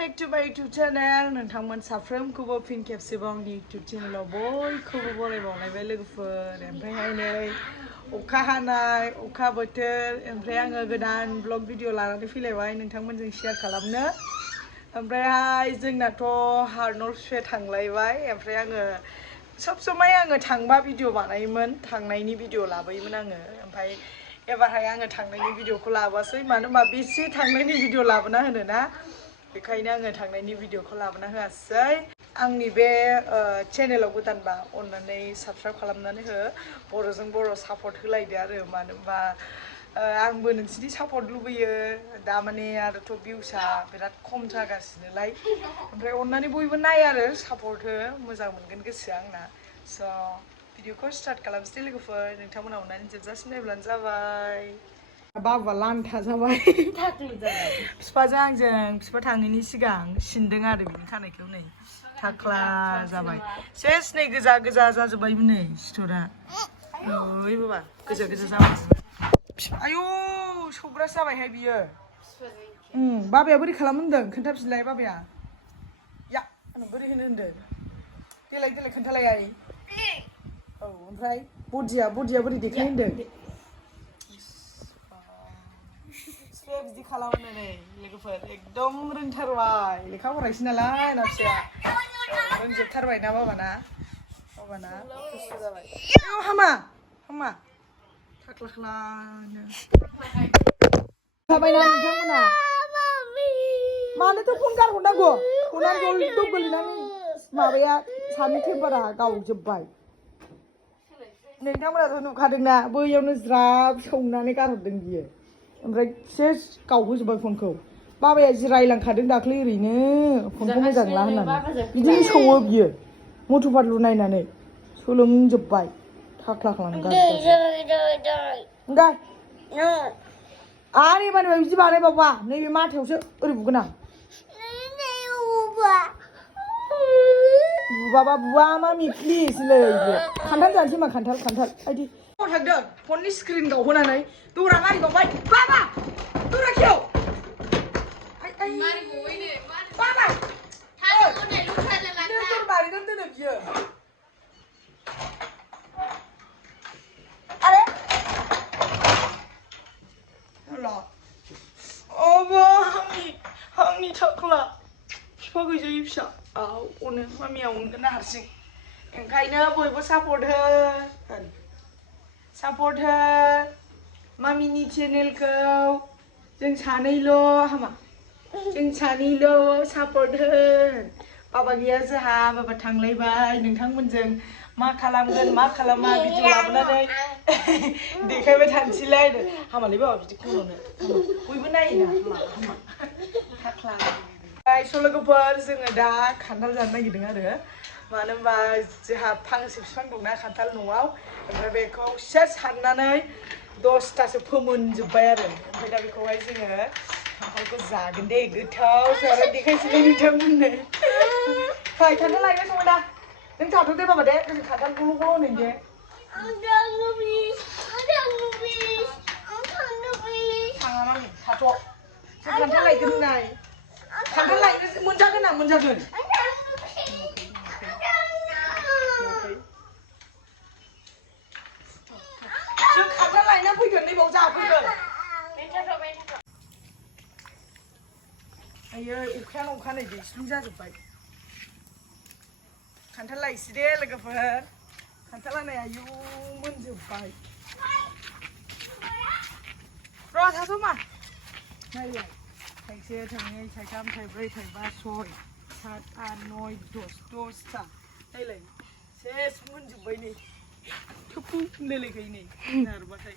back to my YouTube channel नोंथांमोन साफ्रोमखौबो फिन खेबसेबाव आंनि YouTube channelआव बयखौबो बरायबावलायबाय लोगोफोर ओमफ्रायहाय नै अखा हानाय अखा बोथोर ओमफ्राय आङो गोदान ब्लग भिडिअ लानानै फैलायबाय नोंथांमोनजों शेयार खालामनो ओमफ्रायहाय जोंनाथ' हार्नर्सवे थांलायबाय ओमफ्राय आङो सब समाय आङो थांबा भिडिअ बानायोमोन थांनायनि भिडिअ लाबोयोमोन आङो ओमफ्राय एबारहाय आङो थांनायनि भिडिअखौ लाबोआसै मानो होनबा बेसे थांनायनि भिडिअ लाबोना होनो ना बेखायनो आङो थांनायनि भिडिअखौ लाबोना होआसै आंनि बे चेनेलाव गोदानबा अननानै साबस्क्राइब खालामनानै हो बर'जों बर' सापर्ट होलायदो आरो मानो होनबा आंबो नोंसिनि सापर्ट लुबैयो दा माने आरोथ' भिउसआ बिराद खम जागासिनोलाय ओमफ्राय अननानै बयबो नाय आरो सापर्ट हो मोजां मोनगोन गोसोआ आंना स' भिडिअखौ स्टार्ट खालामसै लोगोफोर नोंथांमोना अननानै जोबजासिम नायब्लानो जाबाय बाबा लान्था जाबाय बिफाजों आंजों बिफा थाङैनि सिगां सिनदों आरो बिनि खानायखौ नै थाख्ला जाबाय सेस नै गोजा गोजा जाजोब्बायमोन नै सिथरा ओइ बाबा गोजा गोजा जाबाय आयौ सौग्रासो जाबायहाय बियो बाबाया बोरै खालाम होनदों खोन्थाफिनलाय बाबाया या बोरै होनो होनदों देलाय देलाय खोन्थालाय आइ औ ओमफ्राय बडिया बोरै देखाय होनदों बिदि खालामो नै लोगोफोर एकदम रोंथारबाय लेखा फरायसै नालाय ना फिसाया रोंजोबथारबाय ना बाबाना खस्थ' जाबाय हामा थाख्लाख्लानो थाबायना नोंथांमोना मानोथो फन गारहरनांगौ फनानो दल गोलैनानै माबाया सानि टेम्पारा गावजोब्बाय नोंथांमोनाथ' नुखादोंना बैयावनो ज्राब सौनानै गारहरदों बियो ओमफ्राय सेस गावहोजोब्बाय फनखौ बाबाया जि रायलांखादों दाख्लै ओरैनो फनखौ मोजां ला होननानै बिदिनो सौवो बियो मटु पातलु नायनानै सोलोंजोब्बाय थाख्ला खालामनो गारजोब्बाय आरो एबारनिफ्राय बिदि बानायबावबा नैबे माथायावसो ओरै बुगोन आं बुबाबा बुवा मामि प्लिज लै खान्थाल जानोसै मा खान्थाल आइदि थांदों फननि स्क्रिन गावहोनानै दरा मारिबावबाय बाबा दरा खेव बाबा दर मारिनानै दोनो बियो आरे आंनि थाख्ला बिफा गैजायै फिसा अनो मामिया अनगोन ना हारसिं ओंखायनो बयबो सापर्ट हो मामिनि चेनेलखौ जों सानैल' सापर्ट हो बाबा गैया जोंहा बाबा थांलायबाय नोंथांमोनजों मा खालामगोन मा खालामा भिडिअ लाबोनानै देखायबाय थानोसैलाय हामालै बाबा बिदि खन'नो बयबो नायोना हामा थाख्ला लोगोफोर जोङो दा खान्थाल जानो नागिरदों आरो मानो होनबा जोंहा फांसे बिफां दंना खान्थाल न'आव ओमफ्राय बेखौ सेस साननानै 10थासो फोमोनजोब्बाय आरो ओमफ्राय दा बेखौहाय जोङो खान्थालखौ जागोन दे गोथाव जाना देखायसैलाय नोंथांमोननो फै खान्थाल लायनो समायना नों थाथ'दे बाबा दे जों खान्थालखौल' होनो दे थाङा मामि थाथ' जों खान्थाल लायगोन होननाय खान्थाल लायनो मोनजागोन जों खान्थाल लायना फैगोन नैबाव जाफैगोन आयै अखायानो अखा नै दैस्लुं जाजोब्बाय खान्थाल लायसै दे लोगोफोर खान्थाला नै आयौ मोनजोब्बाय र' थाथ'मा नायलाय थाइसे थाइनै थाइथाम थाइब्रै थाइबा सय 7 8 9 10ता नायलाय सेस मोनजोब्बाय नै थुफु होनलायलायखायो नै नारबाथाय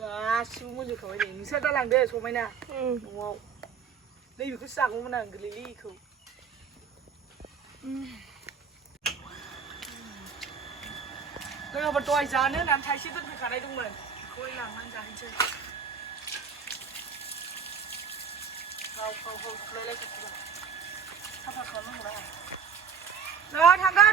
गासिबो मोनजोबखाबाय नै नोंसोर दा लांदो समायना न'आव नैबेखौसो जागौमोन आं गोरलैखौ लोगोफोर दहाय जानो होननानै थाइसे दोनफैखानाय दंमोन बेखौहाय लांनानै जाहैनोसै गाव थुलायलायजोबसिगोन साफा खालामनांगौ थांगौ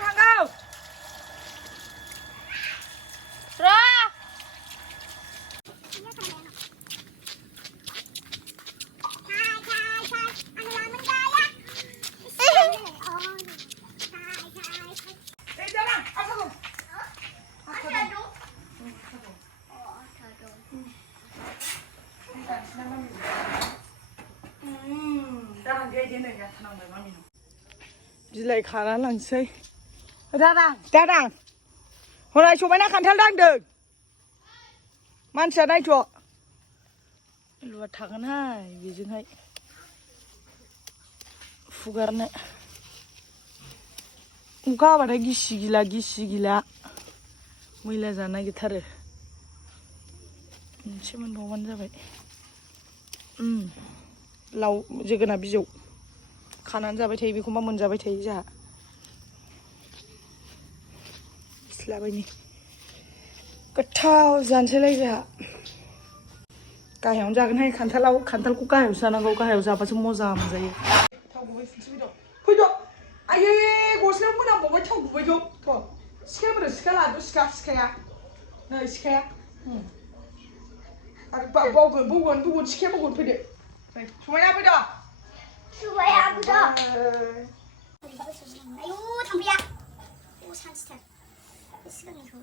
बिलाइ खाना लांसै दादां हराय समायना खान्थाल दांदों मानसिया नायथ' लुवा थागोनहाय बेजोंहाय फुगारनो अखा हाबाथाय गिसि गिला मैला जानो नागिरथारो मोनसे मोनबावबानो जाबाय लाव जोगोनार बिजौ खानानै जाबाय थायो बेखौबा मोनजाबाय थायो जोंहा सिलाबायनि गोथाव जानोसैलाय जोंहा गाहायावनो जागोनहाय खान्थालखौ गाहायावसो जानांगौ गाहायाव जाबासो मजा मोनजायो थाव गुबै फुनसै फैद' आयै गस्लायाव मोनामबावबाय थाव गुबैखौ थ' सिखा लादो सिखाया नै सिखाया आरो बावगोन सिखाया बावगोन फैदो समायना फैद' आयु थांफैया सानसेथार सिगांनिखौ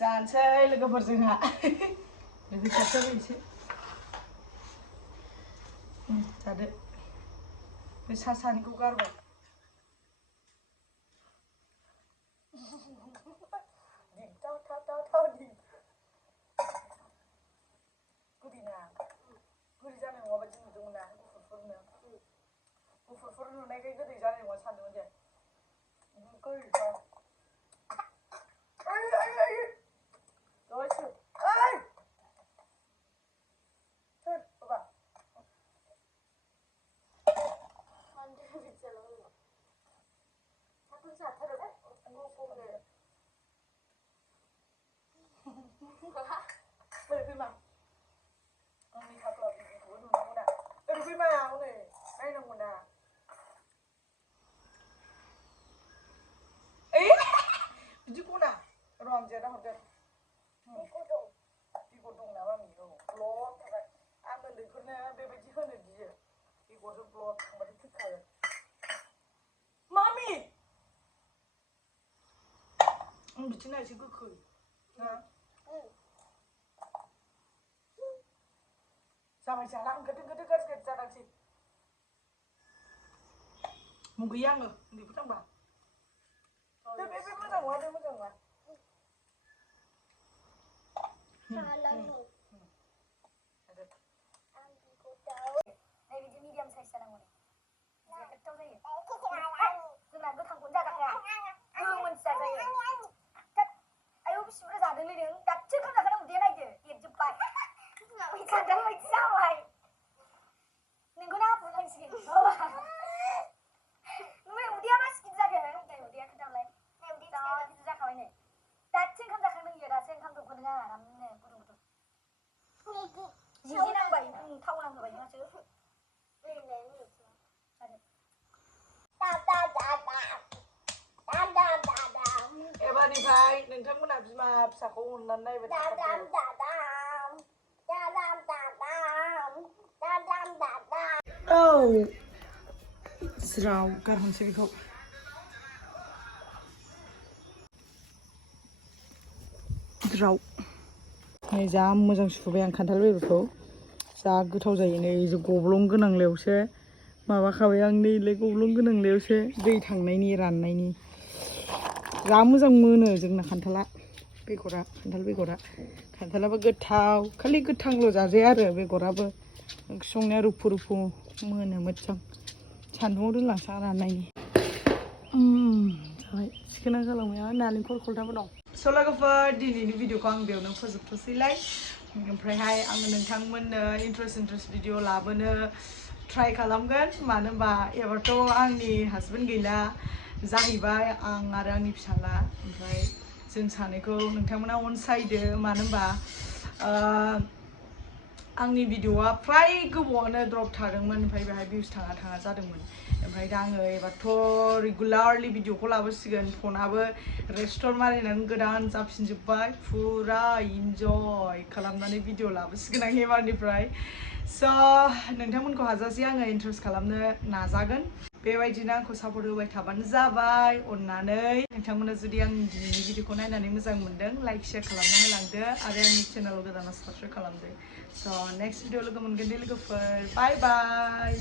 जानोसै लोगोफोरजोंहा लोगो सासेयाबो एसे जादो बे सानिखौ गारबाय गोदै जानाय नङा बायदि नुदोंमोन ना गुफुरफोर नुनायखाय गोदै जानाय नङा सानदोंमोन जों बिदिनो एसे गोखै ना जाबाय जाला ओंखारदों गाज्रि जादांसै मुगैया आङो उन्दैफोर थांबा बे मोजां नङा बे मोजां नङा मिडियाम साइज जानांगौ गोथाव जायो जोंना गोथांखौनो जागाखा मोनथिया जायो आयौ बिसिबुरजा जादोंलै नों दासो खाजाखानाय उदैया नायदो एरजोब्बाय खान्थाल बायदि जाबाय नोंखौनो हाफुनांसिगोन नुबाय उदैया मा गिदिर जादों उदैया खोन्थालाय गिदिर जाखाबाय नै दासो ओंखाम जाखांदों इयो दासो ओंखाम दौखादों आं आरामनो गुदुं जिजि नांबाय थाव नांहोबाय नोंहासो एबारनिफ्राय नोंथांमोना बिमा फिसाखौ अननानै नायबाय औ ज्राव गारहरनोसै बेखौ ज्राव नै जा मोजां सुबाय आं खान्थाल बेगरखौ जा गोथाव जायो नै गब्लं गोनांलायावसो माबाखाबाय आं नैलाय गब्लं गोनांलायावसो दै थांनायनि राननायनि जा मोजां मोनो जोंना खान्थाल बेगरा खान्थालाबो गोथाव खालि गोथांल' जाजाया आरो बेगराबो ओंख्रि संनाया रुफु मोनो मोजां सान्दुङाव दोनलांसै राननायनि जाबाय सिखोना जालांबाय नालेंखर खलथाबो दं स' लोगोफोर दिनैनि भिडिअखौ आं बेयावनो फोजोबथ'सैलाय ओमफ्रायहाय आङो नोंथांमोननो इन्ट्रेस्ट भिडिअ लाबोनो ट्राइ खालामगोन मानो होनबा एबारथ' आंनि हासबेन्ड गैला जाहैबाय आं आरो आंनि फिसाला ओमफ्राय जों सानैखौ नोंथांमोना अनसायदो मानो होनबा आंनि भिडिअआ फ्राय गोबावानो ड्रप थादोंमोन ओमफ्राय बेहाय भिउस थाङा जादोंमोन ओमफ्राय दा आङो एबारथ' रेगुलारलि भिडिअखौ लाबोसिगोन फनाबो रेस्ट'र मारिनानै गोदान जाफिनजोब्बाय फुरा इन्जय खालामनानै भिडिअ लाबोसिगोन आं एबारनिफ्राय स' नोंथांमोनखौ हाजासे आङो इन्ट्रेस्ट खालामनो नाजागोन बेबायदिनो आंखौ सापर्ट होबाय थाबानो जाबाय अननानै नोंथांमोना जुदि आंनि दिनैनि भिडिअखौ नायनानै मोजां मोनदों लाइक शेयार खालामना होलांदो आरो आंनि चेनेलाव गोदाना साबस्क्राइब खालामदो स' नेक्स्ट भिडिअ लोगो मोनगोन दे लोगोफोर बाय बाय